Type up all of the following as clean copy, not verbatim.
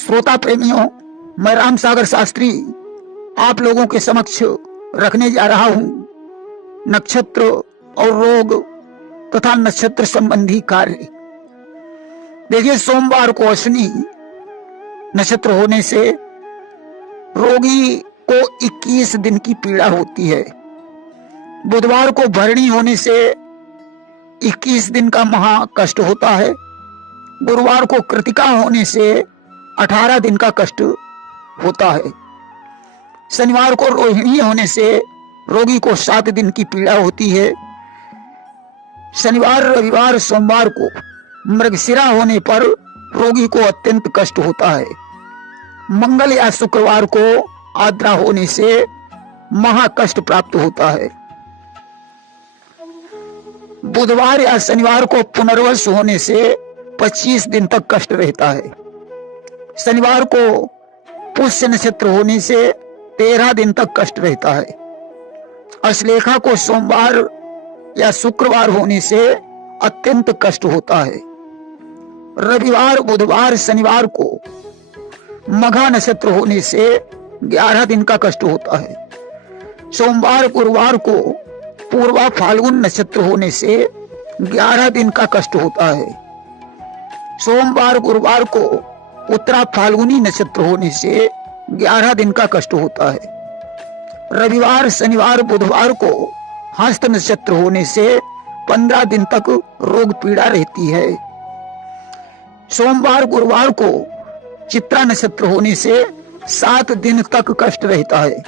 श्रोता प्रेमियों, मैं राम सागर शास्त्री आप लोगों के समक्ष रखने जा रहा हूं नक्षत्र और रोग तथा नक्षत्र संबंधी कार्य। देखिए, सोमवार को अश्विनी नक्षत्र होने से रोगी को 21 दिन की पीड़ा होती है। बुधवार को भरणी होने से 21 दिन का महा कष्ट होता है। गुरुवार को कृतिका होने से 18 दिन का कष्ट होता है। शनिवार को रोहिणी होने से रोगी को 7 दिन की पीड़ा होती है। शनिवार, रविवार, सोमवार को मृगशिरा होने पर रोगी को अत्यंत कष्ट होता है। मंगल या शुक्रवार को आद्रा होने से महा कष्ट प्राप्त होता है। बुधवार या शनिवार को पुनर्वस होने से 25 दिन तक कष्ट रहता है। शनिवार को पुष्य नक्षत्र होने से 13 दिन तक कष्ट रहता है। अश्लेषा को सोमवार या शुक्रवार होने से अत्यंत कष्ट होता है। रविवार, बुधवार, शनिवार को मघा नक्षत्र होने से 11 दिन का कष्ट होता है। सोमवार, गुरुवार को पूर्वा फाल्गुन नक्षत्र होने से 11 दिन का कष्ट होता है। सोमवार, गुरुवार को उत्तरा फाल्गुनी नक्षत्र होने से 11 दिन का कष्ट होता है। रविवार, शनिवार, बुधवार को हस्त नक्षत्र होने से 15 दिन तक रोग पीड़ा रहती है। सोमवार, गुरुवार को चित्रा नक्षत्र होने से 7 दिन तक कष्ट रहता है।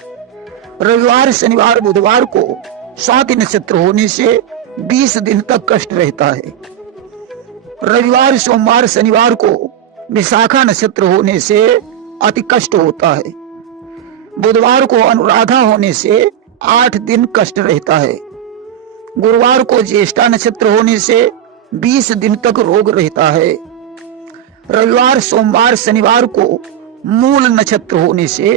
रविवार, शनिवार, बुधवार को स्वाति नक्षत्र होने से 20 दिन तक कष्ट रहता है। रविवार, सोमवार, शनिवार को विशाखा नक्षत्र होने से अति कष्ट होता है। बुधवार को अनुराधा होने से 8 दिन कष्ट रहता है। गुरुवार को ज्येष्ठा नक्षत्र होने से 20 दिन तक रोग रहता है। रविवार, सोमवार, शनिवार को मूल नक्षत्र होने से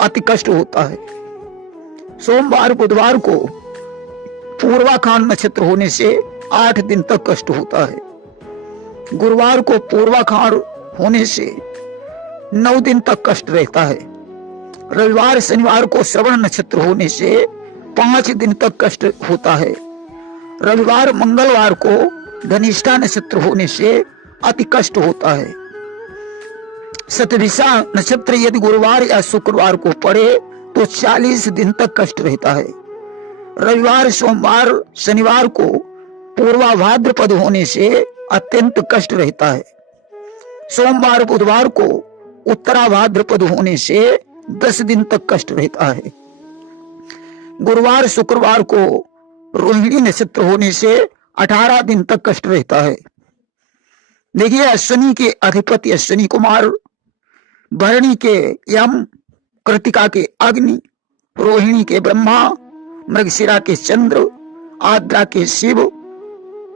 अति कष्ट होता है। सोमवार, बुधवार को पूर्वाखांड नक्षत्र होने से 8 दिन तक कष्ट होता है। गुरुवार को पूर्वाखांड होने से 9 दिन तक कष्ट रहता है। रविवार, शनिवार को श्रवण नक्षत्र होने से 5 दिन तक कष्ट होता है। रविवार, मंगलवार को धनिष्ठा नक्षत्र होने से अति कष्ट होता है। शतभिषा नक्षत्र यदि गुरुवार या शुक्रवार को पड़े तो 40 दिन तक कष्ट रहता है। रविवार, सोमवार, शनिवार को पूर्वा भाद्रपद होने से अत्यंत कष्ट रहता है। सोमवार, बुधवार को उत्तरा भाद्रपद होने से 10 दिन तक कष्ट रहता है। गुरुवार, शुक्रवार को रोहिणी नक्षत्र होने से 18 दिन तक कष्ट रहता है। देखिए, अश्विनी के अधिपति अश्विनी कुमार, भरणी के यम, कृतिका के अग्नि, रोहिणी के ब्रह्मा, मृगशिरा के चंद्र, आद्रा के शिव,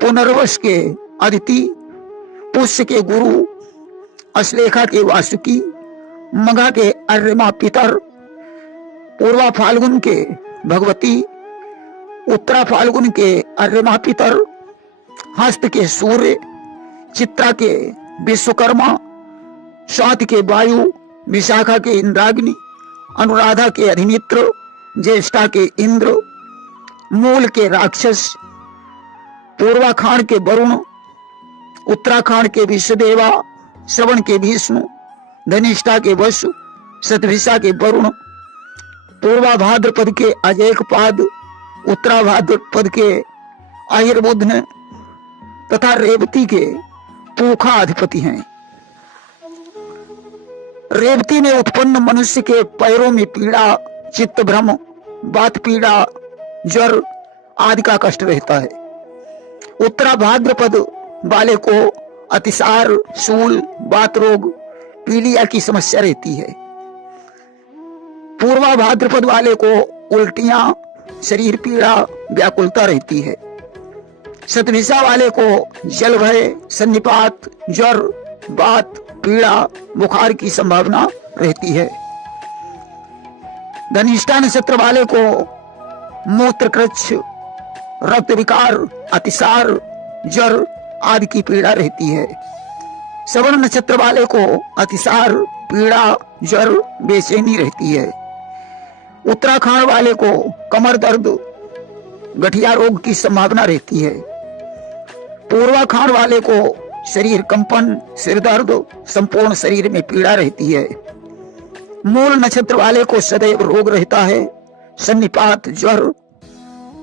पुनर्वस के अदिति, पुष्य के गुरु, अश्लेषा के वासुकी, मघा के अर्यमा पितर, पूर्वा फाल्गुन के भगवती, उत्तरा फाल्गुन के अर्यमा पितर, हस्त के सूर्य, चित्रा के विश्वकर्मा, स्वाति के वायु, विशाखा के इंद्राग्नि, अनुराधा के अधिमित्र, ज्येष्ठा के इंद्र, मूल के राक्षस, पूर्वाखांड के वरुण, उत्तराखंड के विश्वदेवा, श्रवण के विष्णु, धनिष्ठा के वसु, शतभिषा के वरुण, पूर्वा भाद्रपद के अजैकपाद, उत्तरा भाद्रपद के आयुर्बुधन तथा रेवती के पूखा अधिपति हैं। रेवती में उत्पन्न मनुष्य के पैरों में पीड़ा, चित्त भ्रम, बात पीड़ा, ज्वर आदि का कष्ट रहता है। उत्तरा भाद्रपद वाले को अतिसार, शूल, बात रोग, पीलिया की समस्या रहती है। पूर्वा भाद्रपद वाले को उल्टियां, शरीर पीड़ा, व्याकुलता रहती है। शतभिषा वाले को जल भय, सन्निपात, ज्वर, बात, पीड़ा, बुखार की संभावना रहती है। धनिष्ठा नक्षत्र वाले को मूत्रकृच्छ, रक्त विकार, अतिसार, ज्वर आदि की पीड़ा रहती है। श्रवण नक्षत्र वाले को अतिसार, पीड़ा, ज्वर, बेचैनी रहती है। उत्तराखंड वाले को कमर दर्द, गठिया रोग की संभावना रहती है। पूर्वाखंड वाले को शरीर कंपन, सिर दर्द, संपूर्ण शरीर में पीड़ा रहती है। मूल नक्षत्र वाले को सदैव रोग रहता है, सन्निपात, ज्वर,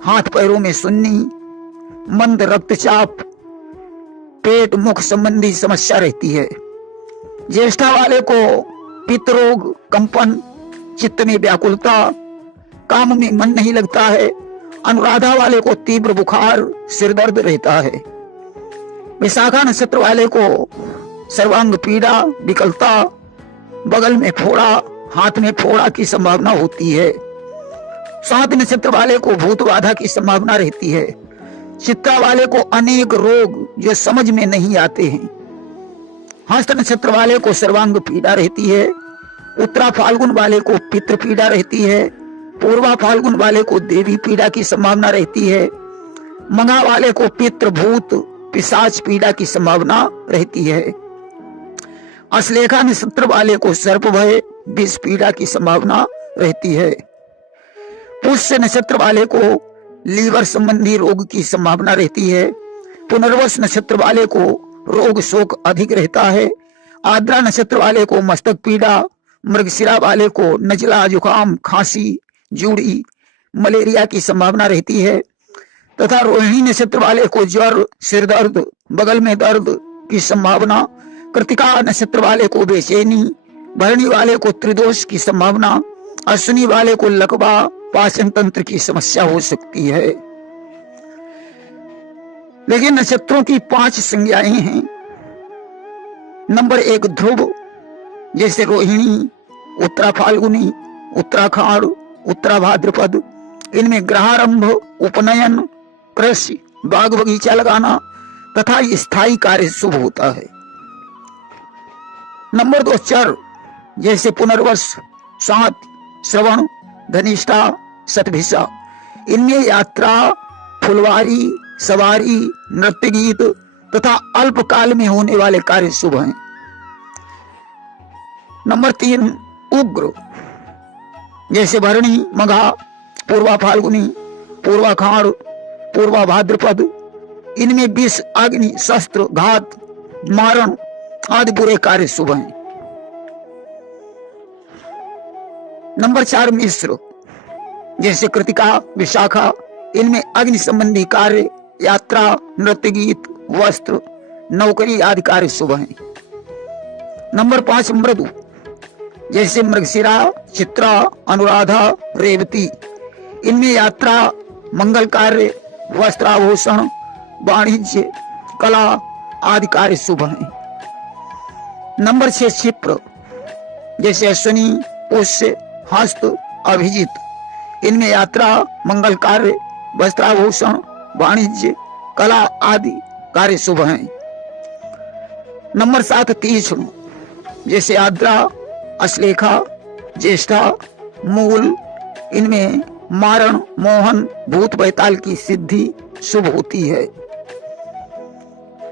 हाथ पैरों में सुन्नी, मंद रक्तचाप, पेट मुख संबंधी समस्या रहती है। ज्येष्ठा वाले को पित्त रोग, कंपन, चित्त में व्याकुलता, काम में मन नहीं लगता है। अनुराधा वाले को तीव्र बुखार, सिर दर्द रहता है। विशाखा नक्षत्र वाले को सर्वांग पीड़ा, विकलता, बगल में फोड़ा, हाथ में फोड़ा की संभावना होती है। स्वाति नक्षत्र वाले को भूत बाधा की संभावना रहती है। चित्रा वाले को अनेक रोग जो समझ में नहीं आते हैं। हस्त नक्षत्र वाले को सर्वांग पीड़ा रहती है। उत्तरा फाल्गुन वाले को पितृ पीड़ा रहती है। पूर्वा फाल्गुन वाले को देवी पीड़ा की संभावना रहती है। मघा वाले को पितृ, भूत, पिशाच पीड़ा की संभावना रहती है। अश्लेषा नक्षत्र वाले को सर्प भय, विष पीड़ा की संभावना रहती है। पुष्य नक्षत्र वाले को लीवर संबंधी रोग की संभावना रहती है। पुनर्वस नक्षत्र वाले को रोग शोक अधिक रहता है। आद्रा नक्षत्र वाले को मस्तक पीड़ा, मृगशिरा वाले को नजला, जुकाम, खांसी, जूड़ी, मलेरिया की संभावना रहती है तथा रोहिणी नक्षत्र वाले को ज्वर, सिर दर्द, बगल में दर्द की संभावना। कृतिका नक्षत्र वाले को बेचैनी, भरणी वाले को त्रिदोष की संभावना, अश्विनी वाले को लकवा, पाचन तंत्र की समस्या हो सकती है। लेकिन नक्षत्रों की 5 संज्ञाएं हैं। नंबर 1 ध्रुव, जैसे रोहिणी, उत्तरा फाल्गुनी, उत्तराखंड, उत्तरा भाद्रपद, इनमें ग्रहारंभ, उपनयन, कृषि, बाग बगीचा लगाना तथा स्थायी कार्य शुभ होता है। नंबर 2 चर, जैसे पुनर्वस, सात, श्रवण, धनिष्ठा, शतभिषा, इनमें यात्रा, फुलवारी, सवारी, नृत्य गीत तथा अल्प काल में होने वाले कार्य शुभ हैं। नंबर 3 उग्र, जैसे भरणी, मघा, पूर्वा फाल्गुनी, पूर्वाखाड़, पूर्वा भाद्रपद, इनमें विष, अग्नि, शस्त्र, घात, मारण आदि बुरे कार्य शुभ हैं। नंबर 4 मिश्र, जैसे कृतिका, विशाखा, इनमें अग्नि संबंधी कार्य, यात्रा, नृत्य गीत, वस्त्र, नौकरी आदि कार्य शुभ हैं। नंबर 5 मृदु, जैसे मृगशिरा, चित्रा, अनुराधा, रेवती, इनमें यात्रा, मंगल कार्य, वस्त्राभूषण, वाणिज्य, कला आदि कार्य शुभ हैं। नंबर 6 क्षिप्र, जैसे अश्विनी, पुष्य, हस्त, अभिजित, इनमें यात्रा, मंगल कार्य, वस्त्राभूषण, वाणिज्य, कला आदि कार्य शुभ हैं। नंबर 7 तीक्ष्ण, जैसे आद्रा, अश्लेषा, ज्येष्ठा, मूल, इनमें मारण, मोहन, भूत बैताल की सिद्धि शुभ होती है।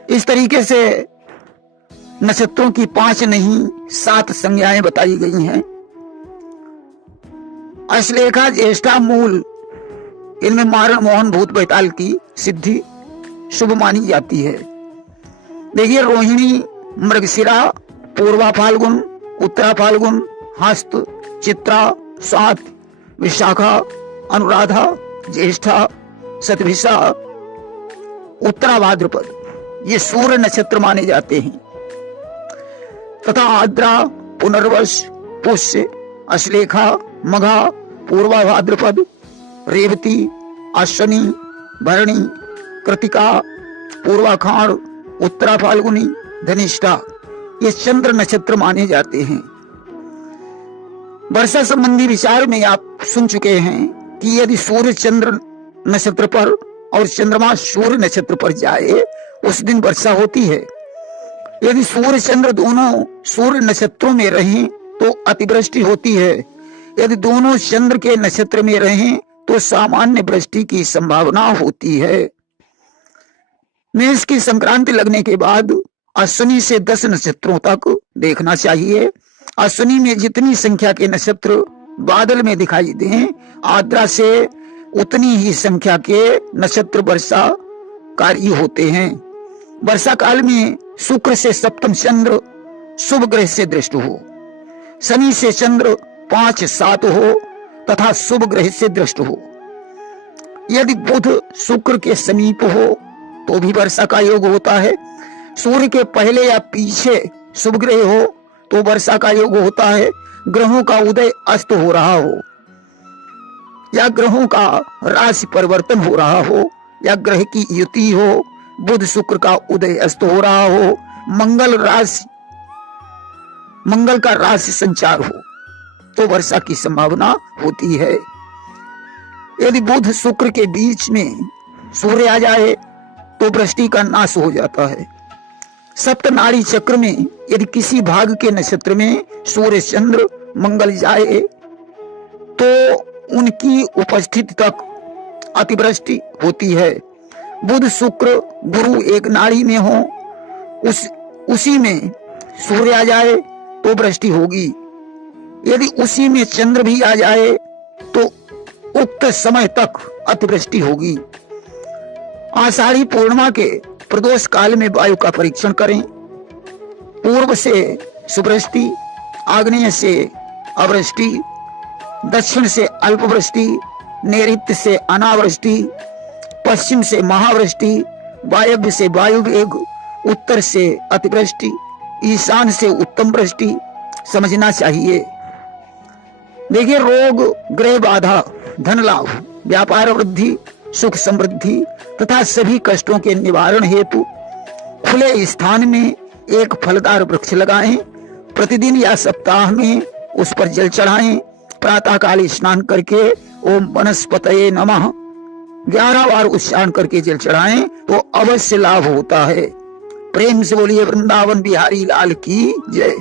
इस तरीके से नक्षत्रों की 5 नहीं 7 संज्ञाएं बताई गई हैं। अश्लेषा, ज्येष्ठा, मूल, इनमें मारण, मोहन, भूत बैताल की सिद्धि शुभ मानी जाती है। देखिए रोहिणी, मृगशिरा, पूर्वा फाल्गुन, उत्तरा फाल्गुन, हस्त, चित्रा, स्वात, विशाखा, अनुराधा, ज्येष्ठा, शतभिषा, उत्तरा भाद्रपद, ये सूर्य नक्षत्र माने जाते हैं तथा आद्रा, पुनर्वस, पुष्य, अश्लेषा, मघा, पूर्वा भाद्रपद, रेवती, अश्विनी, भरणी, कृतिका, पूर्वाखाड़, उत्तरा फाल्गुनी, धनिष्ठा, ये चंद्र नक्षत्र माने जाते हैं। वर्षा संबंधी विचार में आप सुन चुके हैं कि यदि सूर्य चंद्र नक्षत्र पर और चंद्रमा सूर्य नक्षत्र पर जाए उस दिन वर्षा होती है। यदि सूर्य चंद्र दोनों सूर्य नक्षत्रों में रहें तो अतिवृष्टि होती है। यदि दोनों चंद्र के नक्षत्र में रहें तो सामान्य वृष्टि की संभावना होती है। मेष की संक्रांति लगने के बाद अश्विनी से 10 नक्षत्रों तक देखना चाहिए। अश्विनी में जितनी संख्या के नक्षत्र बादल में दिखाई दें, आद्रा से उतनी ही संख्या के नक्षत्र वर्षा कारी होते हैं। वर्षा काल में शुक्र से सप्तम चंद्र शुभ ग्रह से दृष्ट हो, शनि से चंद्र 5-7 हो तथा शुभ ग्रह से दृष्ट हो। यदि बुध शुक्र के समीप हो तो भी वर्षा का योग होता है। सूर्य के पहले या पीछे शुभ ग्रह हो तो वर्षा का योग होता है। ग्रहों का उदय अस्त हो रहा हो या ग्रहों का राशि परिवर्तन हो रहा हो या ग्रह की युति हो, बुध शुक्र का उदय अस्त हो रहा हो, मंगल का राशि संचार हो तो वर्षा की संभावना होती है। यदि बुध शुक्र के बीच में सूर्य आ जाए तो वृष्टि का नाश हो जाता है। सप्त नाड़ी चक्र में यदि किसी भाग के नक्षत्र में सूर्य चंद्र मंगल जाए तो उनकी उपस्थिति तक अतिवृष्टि होती है। बुध शुक्र गुरु एक नाड़ी में हो, उसी में सूर्य आ जाए तो वृष्टि होगी। यदि उसी में चंद्र भी आ जाए तो उक्त समय तक अतिवृष्टि होगी। आषाढ़ी पूर्णिमा के प्रदोष काल में वायु का परीक्षण करें। पूर्व से सुवृष्टि, आग्नेय से अवृष्टि, दक्षिण से अल्पवृष्टि, नैऋत्य से अनावृष्टि, पश्चिम से महावृष्टि, वायव्य से वायु वेग, उत्तर से अतिवृष्टि, ईशान से उत्तम वृष्टि समझना चाहिए। देखिए, रोग, ग्रह बाधा, धन लाभ, व्यापार वृद्धि, सुख समृद्धि तथा सभी कष्टों के निवारण हेतु खुले स्थान में एक फलदार वृक्ष लगाएं। प्रतिदिन या सप्ताह में उस पर जल चढ़ाएं। प्रातः काल स्नान करके ओम वनस्पतये नमः 11 बार उच्चारण करके जल चढ़ाएं तो अवश्य लाभ होता है। प्रेम से बोलिए वृंदावन बिहारी लाल की जय।